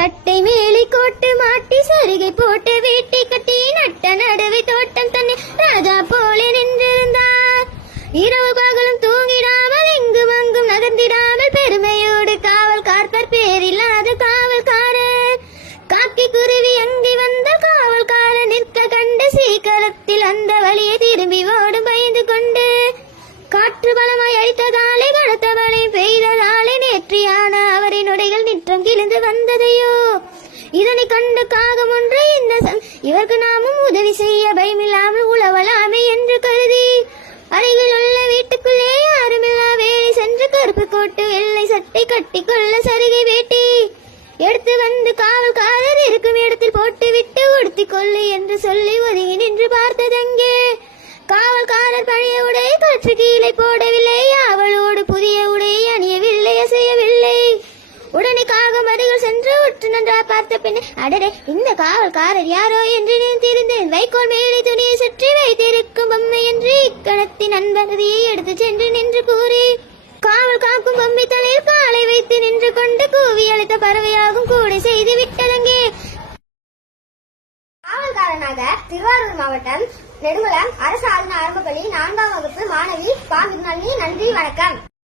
தட்டை மேலே கோட்டு மாட்டி சருகை போட்டு வேட்டி கட்டி நட்ட நடுவை தோட்டம் தன்னை ராஜா போல நின்றிருந்தார். இரவு பகலும் தூங்கிடாமல் எங்கும் அங்கும் நகர்ந்திடாமல் பெருமையோடு காவல் கார்த்தர் பேரில்லாத காவல்காரர். காக்கி குருவி அங்கி வந்த காவல்காரர் நிற்க கண்டு சீக்கிரத்தில் அந்த வழியை திரும்பி ஓடும் பயந்து கொண்டு. காற்று பலமாய் அடித்ததாலே கனத்த மழை பெய்ததாலே வந்ததையோ இதனை கண்டு காகம் ஒன்று இந்த இவருக்கு நாமும் உதவி செய்ய பயமில்லாமல் உழவலாமே என்று கருதி அருகில் உள்ள வீட்டுக்குள்ளே யாருமில்லா வேலை சென்று கருப்பு கோட்டு வெள்ளை சட்டை கட்டி கொள்ள சருகை வேட்டி எடுத்து வந்து காவல்காரர் இருக்கும் இடத்தில் போட்டு விட்டு உடுத்திக் கொள்ளு என்று சொல்லி ஒதுங்கி நின்று பார்த்ததெங்கே? காவல்காரர் பழைய உடைய கற்று கீழே போடவில்லை. உடனே சென்று உற்று நன்றாக பார்த்த பின்னே அடடே இந்த காவல்காரர் யாரோ என்று நினைத்திருந்தேன் வைக்கோல் மேலே துணியை சுற்றி வைத்திருக்கும் பொம்மை என்று இக்கணத்தின் நண்பகதியை எடுத்து சென்று நின்று கூறி காவல் காக்கும் பொம்மை தலையில் காலை வைத்து நின்று கொண்டு கூவி அளித்த பறவையாகும் கூட செய்து விட்டதங்கே காவல்காரனாக திருவாரூர் மாவட்டம் நெடுங்குளம் அரசு ஆளுநர் ஆரம்ப பள்ளி நான்காம் வகுப்பு மாணவி பா நன்றி வணக்கம்.